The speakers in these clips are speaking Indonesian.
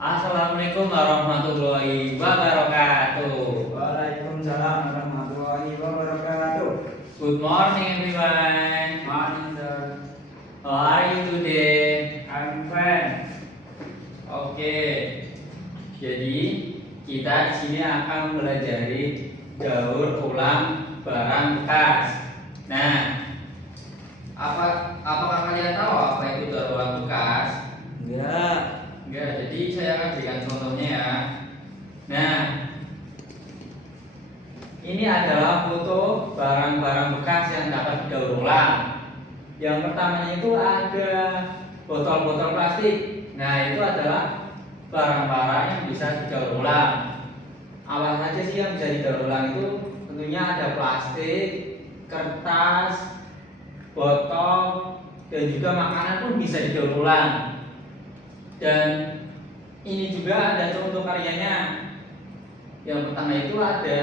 Assalamualaikum warahmatullahi wabarakatuh. Waalaikumsalam warahmatullahi wabarakatuh. Good morning everyone. Morning sir. How are you today? I'm fine. Oke. Jadi kita di sini akan mempelajari daur ulang barang bekas. Nah, apakah kalian tahu apa itu daur ulang bekas? Enggak. Jadi saya akan berikan contohnya ya. Nah, ini adalah foto barang-barang bekas yang dapat didaur ulang. Yang pertamanya itu ada botol-botol plastik. Nah, itu adalah barang-barang yang bisa didaur ulang. Apa saja sih yang bisa didaur ulang itu? Tentunya ada plastik, kertas, botol, dan juga makanan pun bisa didaur ulang. Dan ini juga ada contoh karyanya. Yang pertama itu ada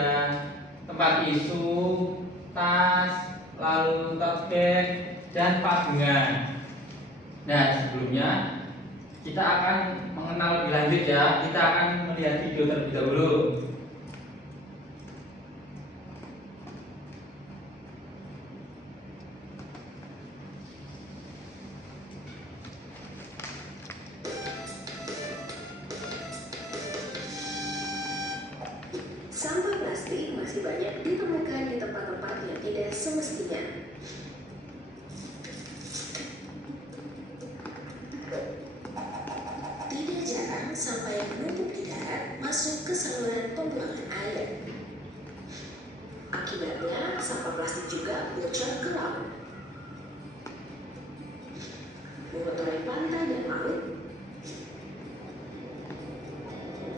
tempat tisu, tas, lalu tote bag, dan patungan. Nah, sebelumnya kita akan mengenal lebih lanjut ya. Kita akan melihat video terlebih dahulu. Sampah plastik masih banyak ditemukan di tempat-tempat yang tidak semestinya. Tidak jarang sampah yang menumpuk di darat masuk ke saluran pembuangan air. Akibatnya, sampah plastik juga bocor ke laut, mengotori pantai dan laut,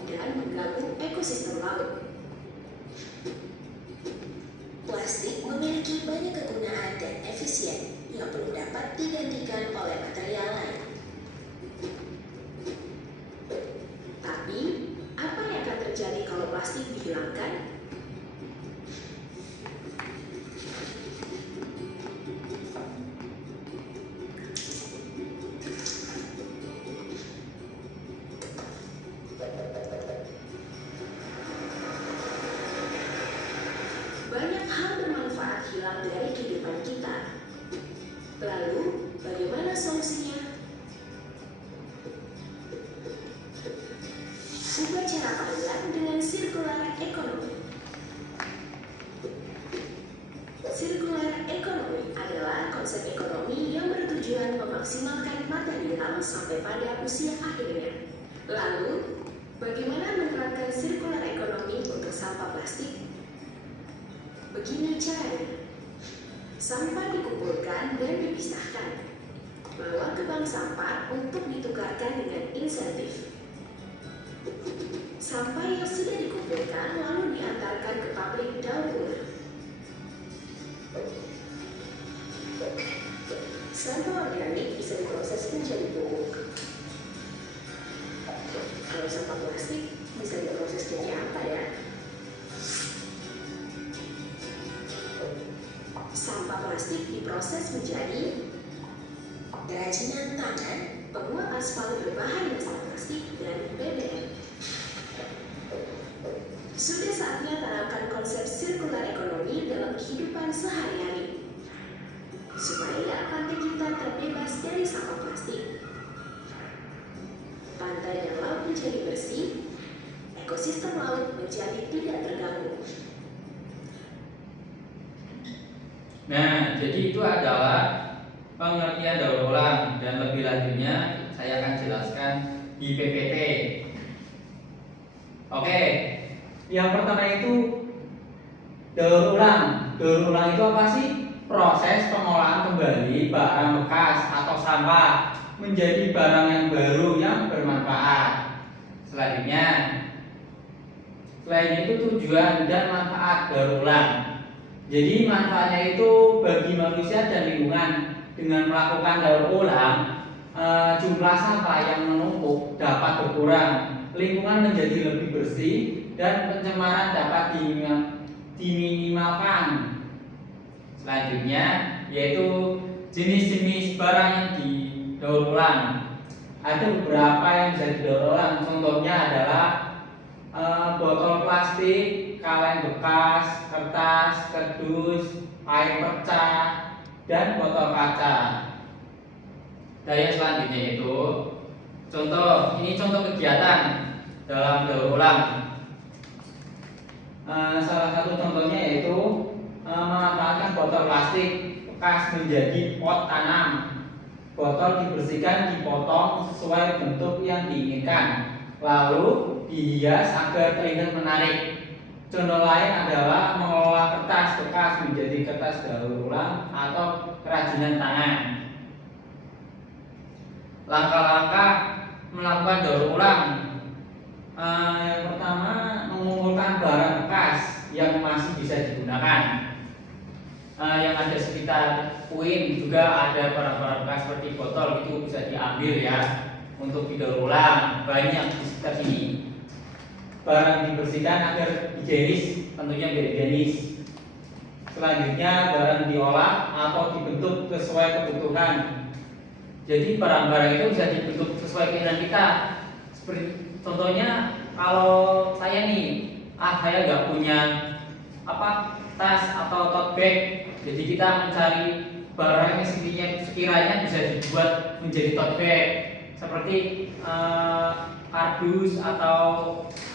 dan mengganggu ekosistem laut. Plastik memiliki banyak kegunaan dan efisien yang belum dapat digantikan oleh material lain. Tapi, apa yang akan terjadi kalau plastik dihilangkan? Banyak hal bermanfaat hilang dari kehidupan kita. Lalu, bagaimana solusinya? Ubah cara pandang dengan circular economy. Circular economy adalah konsep ekonomi yang bertujuan memaksimalkan material sampai pada usia akhirnya. Lalu, bagaimana menerapkan circular economy untuk sampah plastik? Begini caranya. Sampah dikumpulkan dan dipisahkan. Bawa ke bank sampah untuk ditukarkan dengan insentif. Sampah yang sudah dikumpulkan lalu diantarkan ke pabrik daur ulang. Sampah organik bisa diproses menjadi pupuk. Kalau sampah plastik bisa diproses jadi apa ya? Sampah plastik diproses menjadi kerajinan tangan, penguat aspal berbahan dasar plastik, dan BBM. Sudah saatnya tanamkan konsep circular economy dalam kehidupan sehari-hari, supaya pantai kita terbebas dari sampah plastik. Pantai dan laut menjadi bersih, ekosistem laut menjadi tidak terganggu. Nah, jadi itu adalah pengertian daur ulang, dan lebih lanjutnya saya akan jelaskan di PPT. Oke, yang pertama itu daur ulang. Daur ulang itu apa sih? Proses pengolahan kembali barang bekas atau sampah menjadi barang yang baru yang bermanfaat. Selanjutnya, selain itu tujuan dan manfaat daur ulang. Jadi manfaatnya itu bagi manusia dan lingkungan. Dengan melakukan daur ulang, jumlah sampah yang menumpuk dapat berkurang, lingkungan menjadi lebih bersih, dan pencemaran dapat diminimalkan. Selanjutnya yaitu jenis-jenis barang yang didaur ulang. ada beberapa yang bisa didaur ulang. Contohnya adalah botol plastik, kaleng bekas, kertas, kardus, air pecah, dan botol kaca. Dan yang selanjutnya itu ini contoh kegiatan dalam daur ulang. Salah satu contohnya yaitu memanfaatkan botol plastik bekas menjadi pot tanam. Botol dibersihkan, dipotong sesuai bentuk yang diinginkan, lalu dihias agar terlihat menarik. Contoh lain adalah mengolah kertas bekas menjadi kertas daur ulang atau kerajinan tangan. Langkah-langkah melakukan daur ulang. Yang pertama, mengumpulkan barang bekas yang masih bisa digunakan. Yang ada sekitar puing juga ada barang-barang bekas seperti botol, itu bisa diambil ya untuk didaur ulang. Banyak di sekitar sini. Barang dibersihkan agar higienis, tentunya biar higienis. Selanjutnya barang diolah atau dibentuk sesuai kebutuhan. Jadi barang-barang itu bisa dibentuk sesuai keinginan kita. Seperti contohnya kalau saya nih, saya nggak punya tas atau tote bag. Jadi kita mencari barang yang sekiranya bisa dibuat menjadi tote bag, seperti kardus atau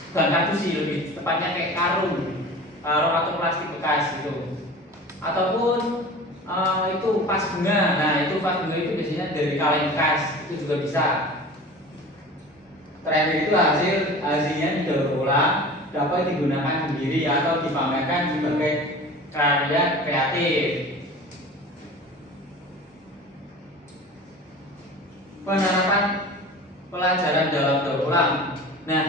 bukan kardus sih, lebih tepatnya kayak karung atau plastik bekas gitu. Ataupun itu vas bunga. Nah, itu vas bunga itu biasanya dari kaleng bekas, itu juga bisa. Terakhir itu hasilnya didaur ulang, dapat digunakan sendiri atau dipamerkan sebagai karya kreatif. Penerapan pelajaran dalam daur ulang. Nah,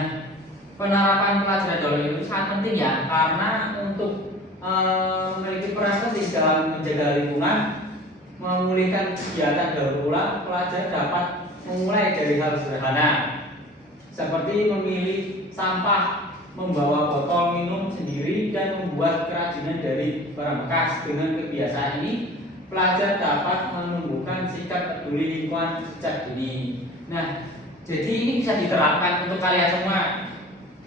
penerapan pelajaran daur ulang itu sangat penting ya, karena untuk memiliki peran penting dalam menjaga lingkungan, memulihkan kegiatan daur ulang. Pelajar dapat memulai dari hal sederhana, seperti memilih sampah, membawa botol minum sendiri, dan membuat kerajinan dari barang bekas. Dengan kebiasaan ini, pelajar dapat menumbuhkan sikap peduli lingkungan sejak dini. Nah, jadi ini bisa diterapkan untuk kalian semua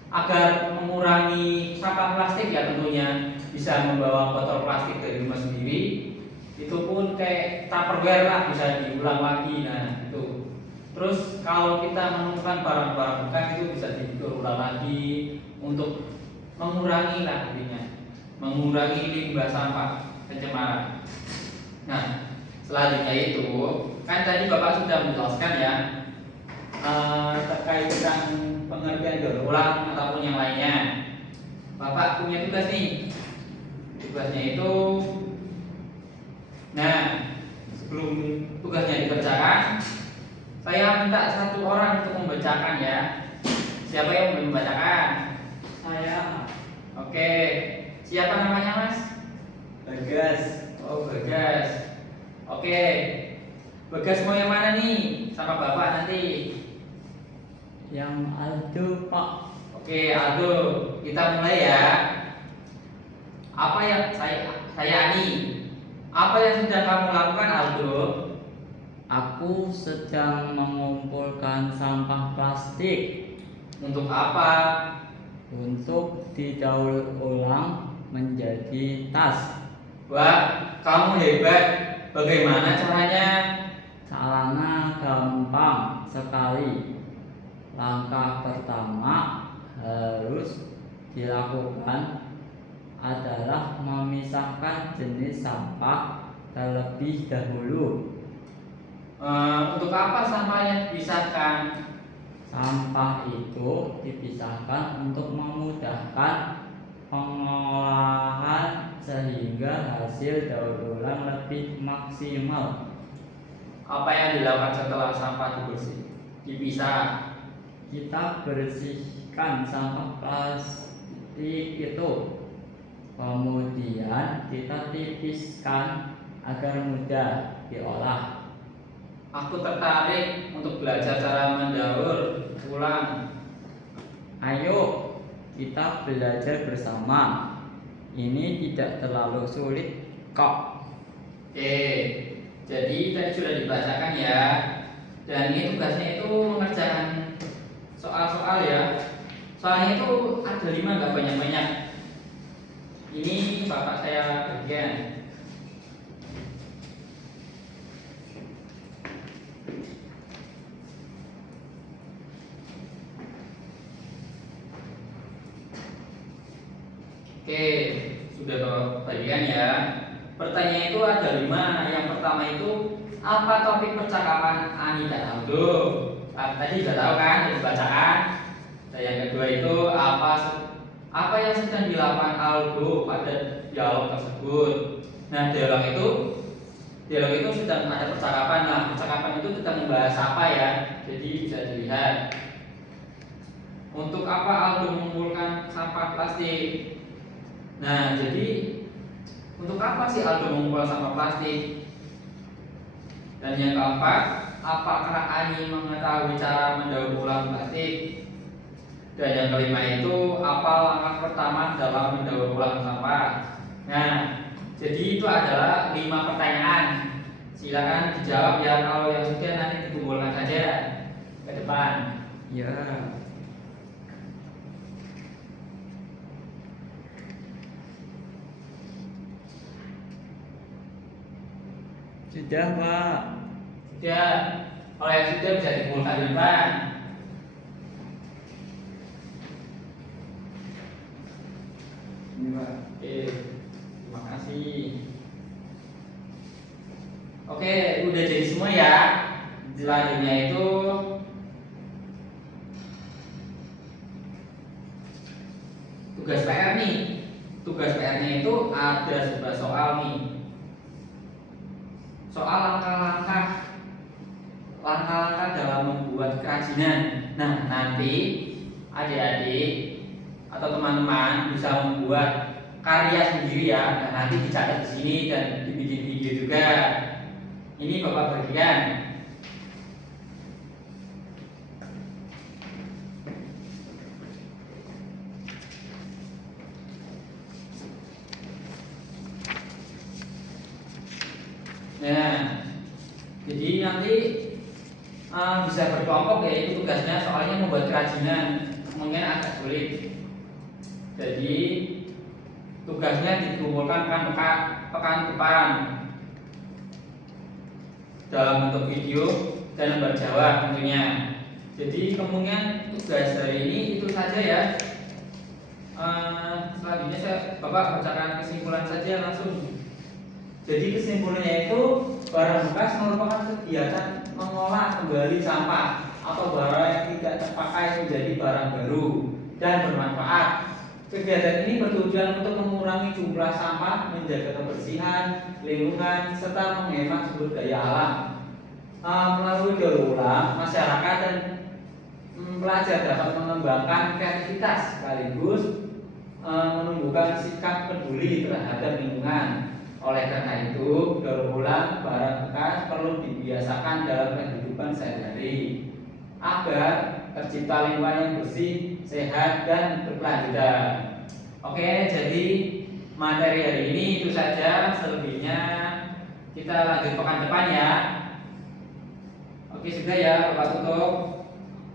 agar mengurangi sampah plastik ya, tentunya bisa membawa botol plastik dari rumah sendiri. Itu pun kayak Tupperware lah, bisa diulang lagi. Nah, itu. Terus kalau kita menemukan barang-barang bekas itu bisa didaur ulang lagi untuk mengurangi mengurangi limbah sampah pencemaran. Nah, selanjutnya itu kan tadi Bapak sudah menjelaskan ya terkait tentang pengertian daur ulang ataupun yang lainnya. Bapak punya tugas nih. Tugasnya itu, nah, sebelum tugasnya dikerjakan, saya minta satu orang untuk membacakan ya. Siapa yang mau membacakan? Saya. Oke. Siapa namanya, Mas? Bagas. Oh, Bagas. Oke. Bagas mau yang mana nih? Sama Bapak nanti. Yang Aldo, Pak. Oke, Aldo. Kita mulai ya. Apa yang saya Ani? Apa yang sedang kamu lakukan, Aldo? Aku sedang mengumpulkan sampah plastik. Untuk apa? Untuk didaur ulang menjadi tas. Wah, kamu hebat. Bagaimana caranya? Caranya gampang sekali. Langkah pertama harus dilakukan adalah memisahkan jenis sampah terlebih dahulu. Untuk apa sampahnya dipisahkan? Sampah itu dipisahkan untuk memudahkan pengolahan sehingga hasil daur ulang lebih maksimal. Apa yang dilakukan setelah sampah dipisah? Kita bersihkan sampah plastik itu, kemudian kita tipiskan agar mudah diolah. Aku tertarik untuk belajar cara mendaur ulang. Ayo kita belajar bersama. Ini tidak terlalu sulit kok. Oke, jadi tadi sudah dibacakan ya. Dan ini tugasnya itu mengerjakan soal-soal ya. Soalnya itu ada 5, nggak banyak-banyak. Ini bapak saya bagian. Oke, sudah bagian ya. Pertanyaan itu ada 5. Yang pertama itu apa topik percakapan Ani dan Aldo? Tadi sudah tahu kan, jadi bacaan. Dan yang kedua itu apa yang sedang dilakukan Aldo pada dialog tersebut. Nah, dialog itu sedang ada percakapan. Nah, percakapan itu kita membahas apa ya? Jadi bisa dilihat. Untuk apa Aldo mengumpulkan sampah plastik? Nah, jadi untuk apa sih Aldo mengumpulkan sampah plastik? Dan yang keempat, apakah Ani mengetahui cara mendaur ulang plastik? Dan yang kelima itu, apa langkah pertama dalam mendaur ulang sampah? Nah, jadi itu adalah 5 pertanyaan. Silakan dijawab ya, kalau yang sudah nanti dikumpulkan saja ke depan. Ya. Sudah, Pak. Sudah, kalau yang sudah bisa dikumpulkan di depan. Ini Pak. Oke, terima kasih. Oke, udah jadi semua ya. Selanjutnya itu tugas PR nih. Tugas PR-nya itu ada 11 soal nih. Soal langkah-langkah dalam membuat kerajinan. Nah, nanti adik-adik atau teman-teman bisa membuat karya sendiri ya. Nah, nanti dicatat di sini dan dibikin video juga. Ini Bapak bagian. Nah, jadi nanti bisa berkelompok ya, itu tugasnya. Soalnya membuat kerajinan mungkin agak sulit. Jadi tugasnya dikumpulkan pekan depan dalam bentuk video dan lembar jawab tentunya. Jadi kemungkinan tugas hari ini itu saja ya. Selanjutnya Bapak bacakan kesimpulan saja langsung. Jadi kesimpulannya itu, barang bekas merupakan kegiatan mengolah kembali sampah atau barang yang tidak terpakai menjadi barang baru dan bermanfaat. Kegiatan ini bertujuan untuk mengurangi jumlah sampah, menjaga kebersihan lingkungan, serta menghemat sumber daya alam. Melalui daur ulang, masyarakat dan pelajar dapat mengembangkan kreativitas sekaligus menumbuhkan sikap peduli terhadap lingkungan. Oleh karena itu, daur ulang barang bekas perlu dibiasakan dalam kehidupan sehari-hari agar tercipta lingkungan yang bersih, sehat, dan berkelanjutan. Oke, jadi materi hari ini itu saja. Selebihnya kita lanjut pekan depan ya. Oke, sudah ya, Bapak tutup.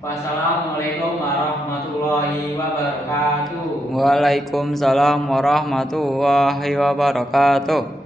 Wassalamualaikum warahmatullahi wabarakatuh. Waalaikumsalam warahmatullahi wabarakatuh.